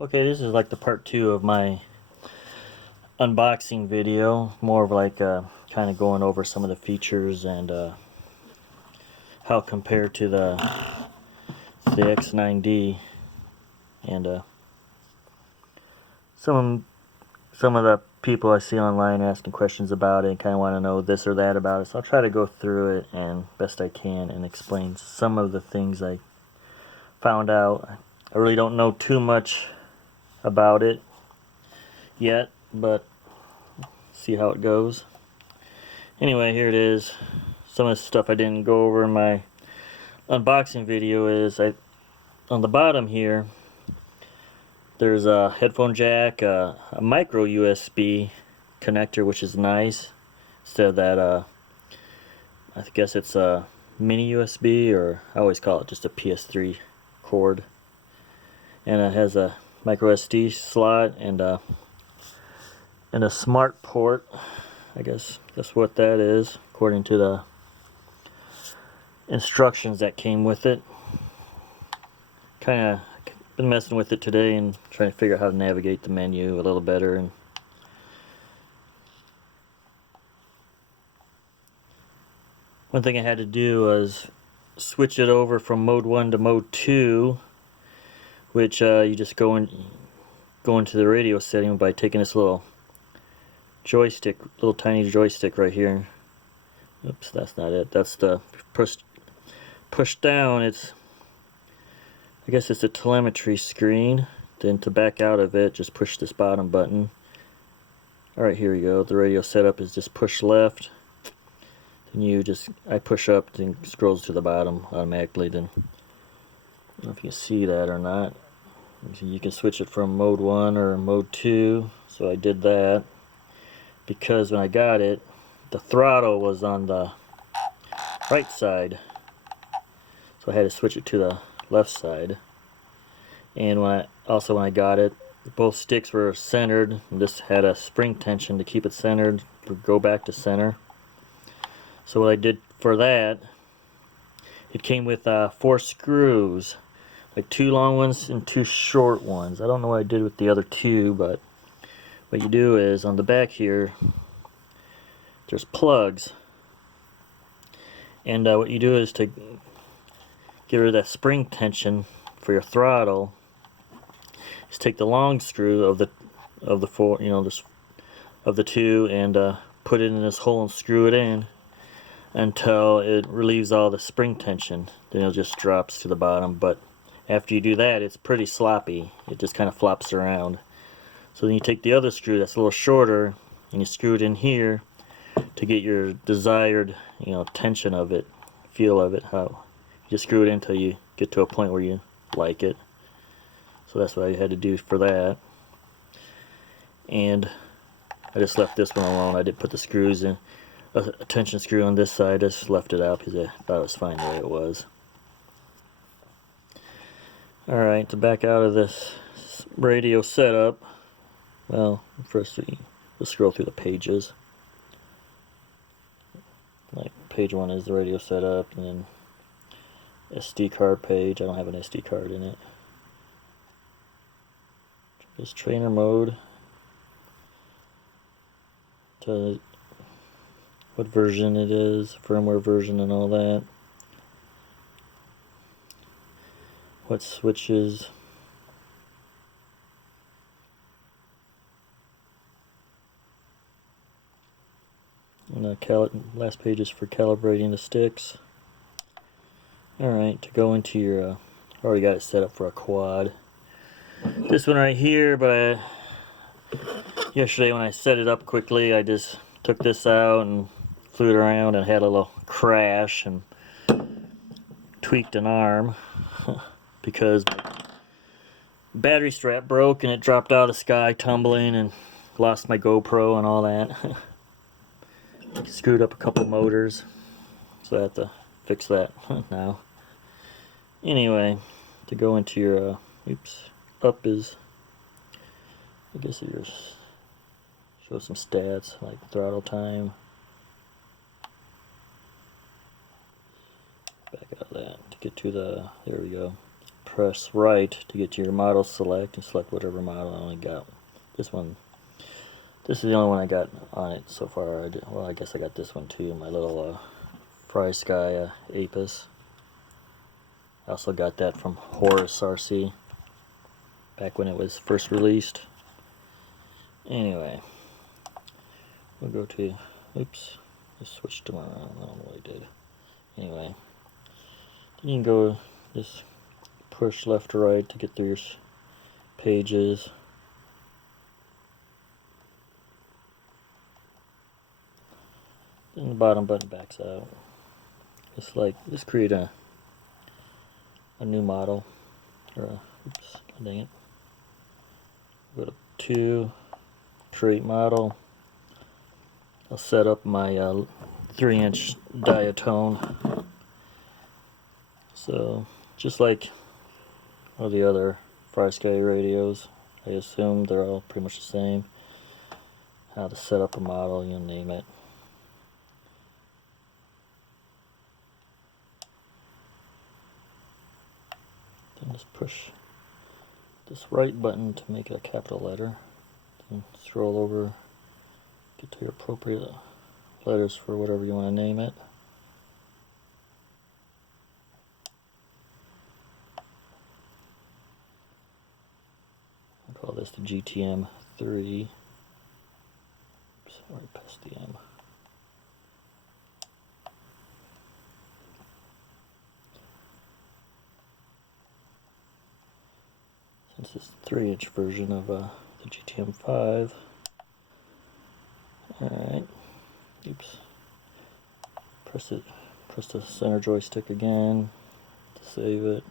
Okay, this is like the part 2 of my unboxing video. More of like kind of going over some of the features and how compared to the X9D, and some of the people I see online asking questions about it and kind of want to know this or that about it. So I'll try to go through it and best I can and explain some of the things I found out. I really don't know too much about it yet, but see how it goes. Anyway, here it is. Some of the stuff I didn't go over in my unboxing video is on the bottom here there's a headphone jack, a micro USB connector, which is nice, instead of that I guess it's a mini USB, or I always call it just a PS3 cord. And it has a micro SD slot and a smart port. I guess that's what that is according to the instructions that came with it. Kind of been messing with it today and trying to figure out how to navigate the menu a little better. And one thing I had to do was switch it over from mode 1 to mode 2, which you just go into the radio setting by taking this little joystick, little tiny joystick right here. Oops, that's not it. That's the push down. I guess it's a telemetry screen. Then to back out of it, just push this bottom button. Alright, here we go. The radio setup is just push left. Then I push up, then it scrolls to the bottom automatically. Then I don't know if you can see that or not. You can switch it from mode 1 or mode 2. So I did that because when I got it, the throttle was on the right side. So I had to switch it to the left side. And when I got it, both sticks were centered. This had a spring tension to keep it centered, to go back to center. So what I did for that, it came with 4 screws, like 2 long ones and 2 short ones. I don't know what I did with the other 2, but what you do is on the back here, there's plugs. And what you do is to get rid of that spring tension for your throttle, is take the long screw of the 4, of the 2, and put it in this hole and screw it in until it relieves all the spring tension. Then it just drops to the bottom. But after you do that, it's pretty sloppy. It just kind of flops around. So then you take the other screw that's a little shorter and you screw it in here to get your desired, tension of it, feel of it. How you just screw it in until you get to a point where you like it. So that's what I had to do for that. And I just left this one alone. I didn't put the screws in, a tension screw on this side. I just left it out because I thought it was fine the way it was. Alright, to back out of this radio setup, well, first we'll scroll through the pages. Like page 1 is the radio setup, and then SD card page. I don't have an SD card in it. This trainer mode, to what version it is, firmware version and all that. What switches. And the last page is for calibrating the sticks. Alright, to go into your, already got it set up for a quad. This one right here, but yesterday when I set it up quickly, I just took this out and flew it around and had a little crash and tweaked an arm because my battery strap broke and it dropped out of the sky tumbling, and lost my GoPro and all that. Screwed up a couple motors, so I have to fix that now. Anyway, to go into your up is, I guess it just shows some stats like throttle time. Back out of that to get to the, there we go, press right to get to your model select and select whatever model. I only got this one. This is the only one I got on it so far. Well, I guess I got this one too, my little Frsky Apis. I also got that from Horus RC back when it was first released. Anyway, we'll go to, oops, I switched them around. I don't know what I did. Anyway, you can go just push left to right to get through your pages. Then the bottom button backs out. Just create a new model. Oops, dang it. Go to 2, create model. I'll set up my 3-inch diatone. So just like all the other Frsky radios, I assume they're all pretty much the same. How to set up a model, you name it. Then just push this right button to make it a capital letter. Then scroll over, get to your appropriate letters for whatever you want to name it. I'll call this the GTM 3. Oops, I already passed the M. Since it's the 3-inch version of the GTM 5. Alright. Oops. Press the center joystick again to save it.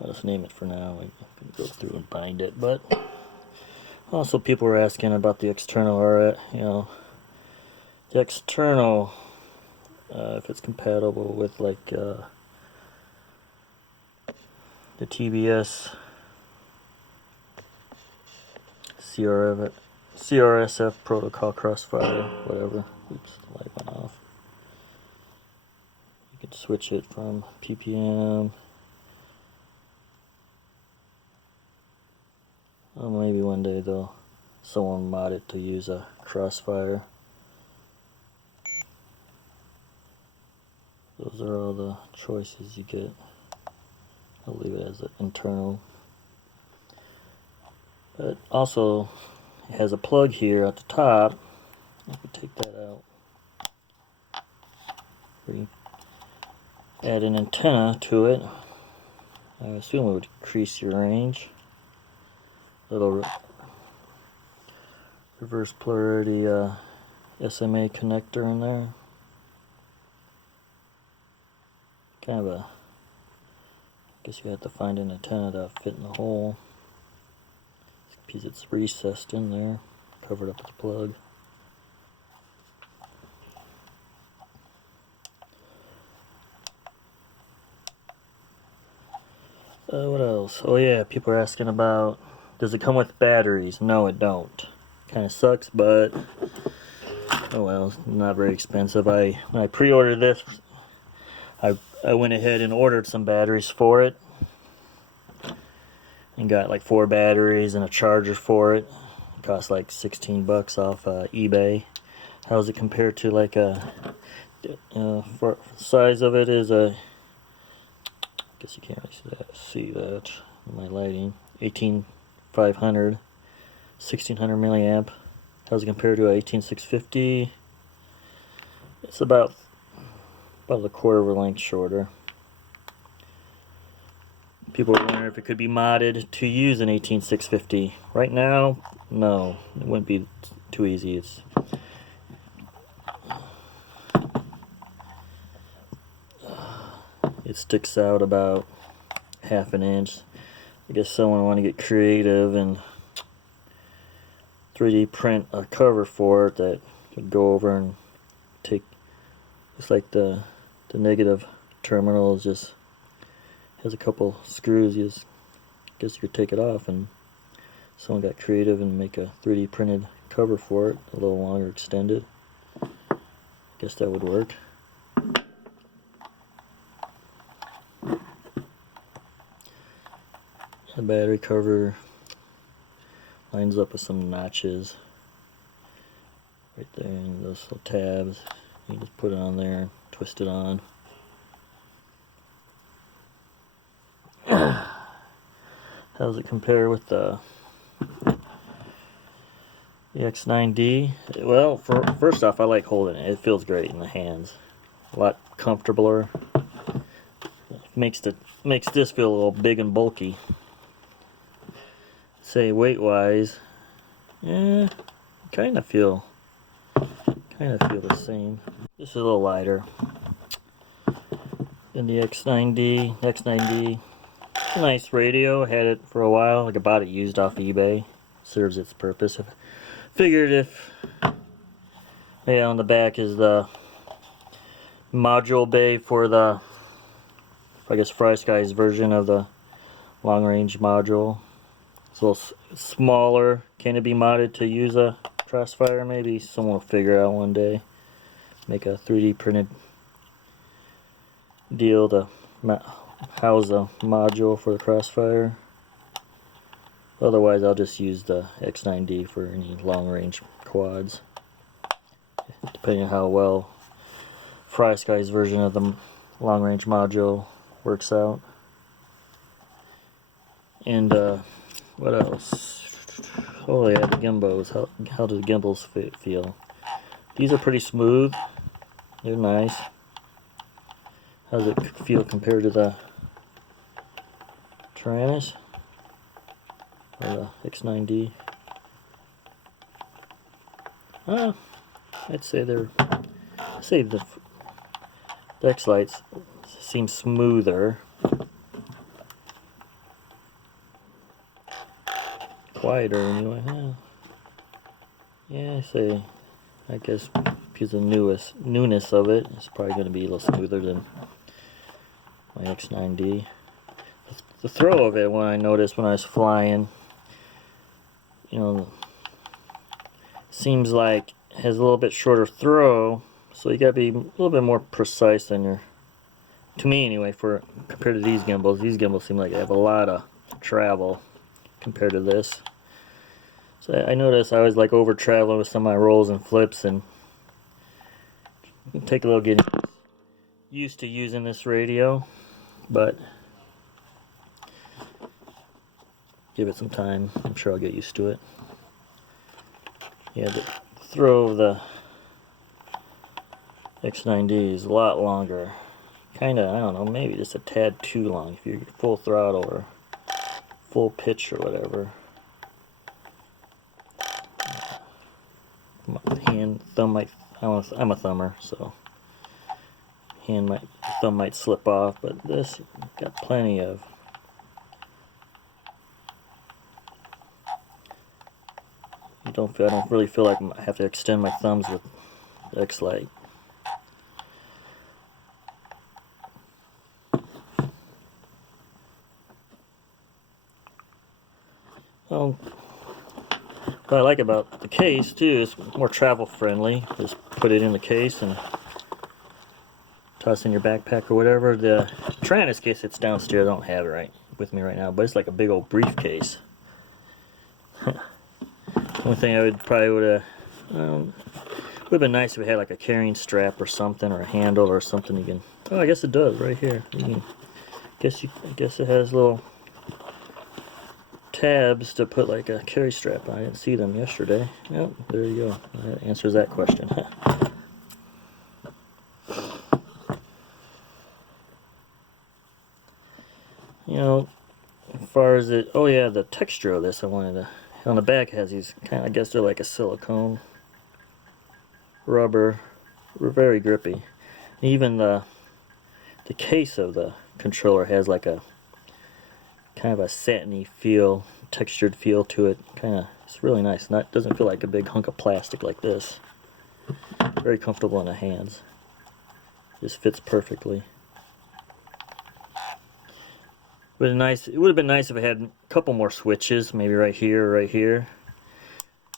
I'll just name it for now. I can go through and bind it. But also, people were asking about the external, or the external, if it's compatible with like the TBS CRSF protocol crossfire, whatever. Oops, the light went off. You can switch it from ppm. Well, maybe one day someone mod it to use a crossfire. Those are all the choices you get. I'll leave it as an internal. But also, it has a plug here at the top. I could take that out. Add an antenna to it. I assume it would increase your range. Little reverse polarity SMA connector in there. Kind of I guess you have to find an antenna that fit in the hole. Because it's recessed in there, covered up with the plug. What else? Oh yeah, people are asking about, does it come with batteries? No, it don't. Kind of sucks, but oh well, it's not very expensive. When I pre-ordered this, I went ahead and ordered some batteries for it. And got like 4 batteries and a charger for it. It cost like 16 bucks off eBay. How's it compared to like for size of it is I guess you can't really see that in my lighting. 18500, 1600 milliamp. How's it compared to a 18650? It's about a quarter of a length shorter. People were wondering if it could be modded to use an 18650. Right now, no, it wouldn't be too easy. It sticks out about ½ an inch. I guess someone want to get creative and 3D print a cover for it that would go over and take, just like the negative terminal is just has a couple screws. You just, guess you could take it off, and someone got creative and make a 3D printed cover for it, a little longer extended. Guess that would work. battery cover lines up with some notches right there, and those little tabs. You just put it on there, twist it on. How does it compare with the X9D? Well, first off, I like holding it. It feels great in the hands. A lot comfortabler. Makes this feel a little big and bulky. Say weight wise, yeah, kind of feel the same. This is a little lighter than the X9D. X9D, nice radio. Had it for a while. Like I bought it used off eBay. Serves its purpose. I figured if, yeah, on the back is the module bay for the, I guess, Frsky's version of the long range module. It's a little smaller. Can it be modded to use a Crossfire? Maybe someone will figure out one day. Make a 3D printed deal to house a module for the Crossfire. Otherwise, I'll just use the X9D for any long range quads, depending on how well Frsky's version of the long range module works out. And what else? Oh yeah, the gimbals. How do the gimbals feel? These are pretty smooth. They're nice. How does it feel compared to the Taranis or the X9D? I'd say the X-Lites seem smoother. Quieter anyway. Yeah, I guess because of the newness of it, it's probably going to be a little smoother than my X9D. The throw of it, when I noticed when I was flying, you know, seems like it has a little bit shorter throw, so you got to be a little bit more precise than your, to me anyway, compared to these gimbals. These gimbals seem like they have a lot of travel compared to this. So I noticed I was like over traveling with some of my rolls and flips, and take a little getting used to using this radio, but give it some time. I'm sure I'll get used to it. Yeah, the throw of the X9D is a lot longer. Kinda, I don't know, maybe just a tad too long if you're full throttle or full pitch or whatever. Thumb might, I'm a thumber, so thumb might slip off, but this got plenty of. I don't really feel like I have to extend my thumbs with the X-Lite. Well, what I like about the case too is more travel friendly. Just put it in the case and toss in your backpack or whatever. The Taranis case that's downstairs, I don't have it right with me right now, but it's like a big old briefcase. One thing I would have been nice if it had like a carrying strap or something, or a handle or something you can. Oh, I guess it does right here. You can, I guess it has little tabs to put like a carry strap on. I didn't see them yesterday. Yep, there you go. That answers that question. You know, as far as it, oh yeah, the texture of this, I wanted to. On the back it has these kind of, I guess they're like a silicone rubber, very grippy. Even the case of the controller has like a kind of a satiny feel, textured feel to it. It's really nice. Doesn't feel like a big hunk of plastic like this. Very comfortable in the hands. Just fits perfectly. It would have been nice if it had a couple more switches, maybe right here or right here,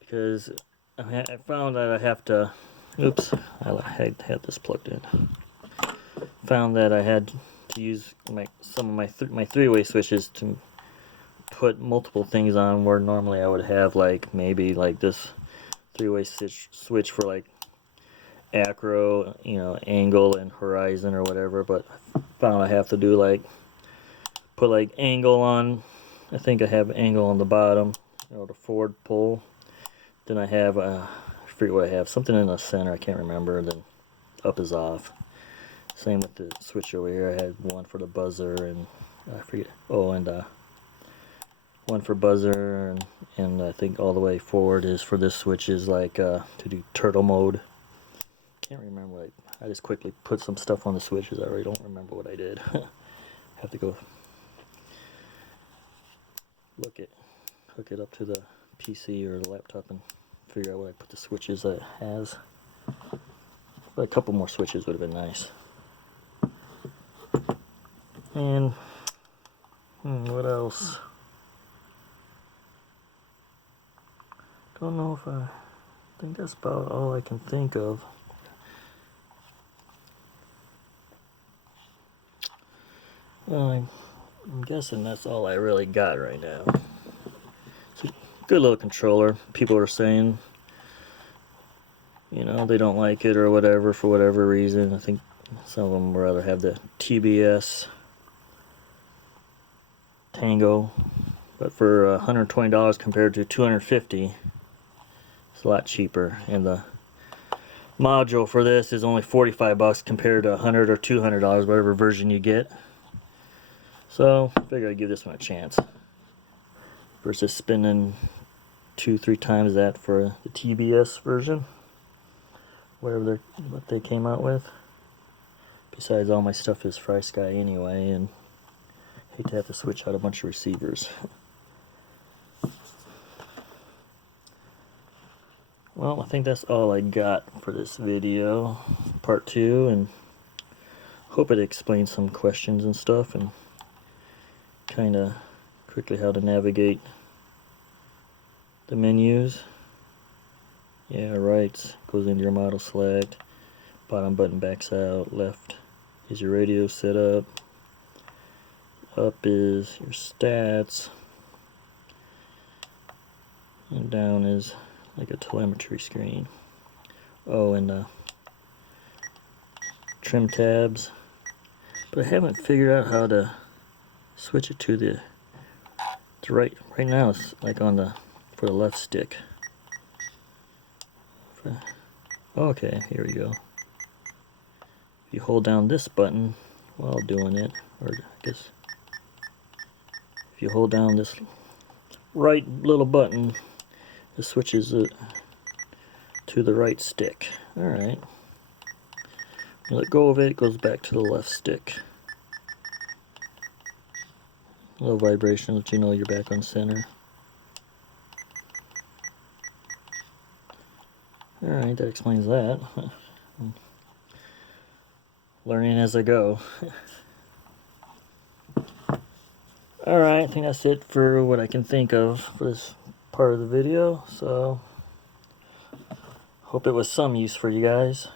because I found that I have to. Oops, I had this plugged in. Found that I had to use some of my three-way switches to put multiple things on where normally I would have like maybe like this three-way switch for like acro, you know, angle and horizon or whatever, but I found I have to do like put like angle on. I think I have angle on the bottom, you know, the forward pull. Then I have I forget what I have, something in the center, I can't remember. Then up is off. Same with the switch over here. I had one for the buzzer and I forget. Oh, and one for buzzer, and I think all the way forward is for this switch is like to do turtle mode. Can't remember. I just quickly put some stuff on the switches. I really don't remember what I did. Have to go hook it up to the PC or the laptop and figure out where I put the switches that it has. But a couple more switches would have been nice. And what else? Don't know if I think that's about all I can think of. Well, I'm guessing that's all I really got right now. It's a good little controller. People are saying, you know, they don't like it or whatever for whatever reason. I think some of them would rather have the TBS Tango, but for $120 compared to $250, it's a lot cheaper. And the module for this is only $45 compared to $100 or $200, whatever version you get. So I figured I'd give this one a chance versus spending 2-3 times that for the TBS version, what they came out with. Besides, all my stuff is Frsky anyway, and I hate to have to switch out a bunch of receivers. Well, I think that's all I got for this video, part 2, and hope it explains some questions and stuff, and kind of quickly how to navigate the menus. Yeah, right goes into your model select, bottom button backs out, left is your radio setup, up is your stats, and down is like a telemetry screen. Oh, and trim tabs, but I haven't figured out how to switch it to the right now. It's like on the for the left stick. Okay, here we go. If you hold down this button while doing it, or I guess if you hold down this right little button, it switches it to the right stick. Alright. Let go of it, it goes back to the left stick. A little vibration, let you know you're back on center. Alright, that explains that. Learning as I go. Alright, I think that's it for what I can think of for this part of the video. So, hope it was some use for you guys.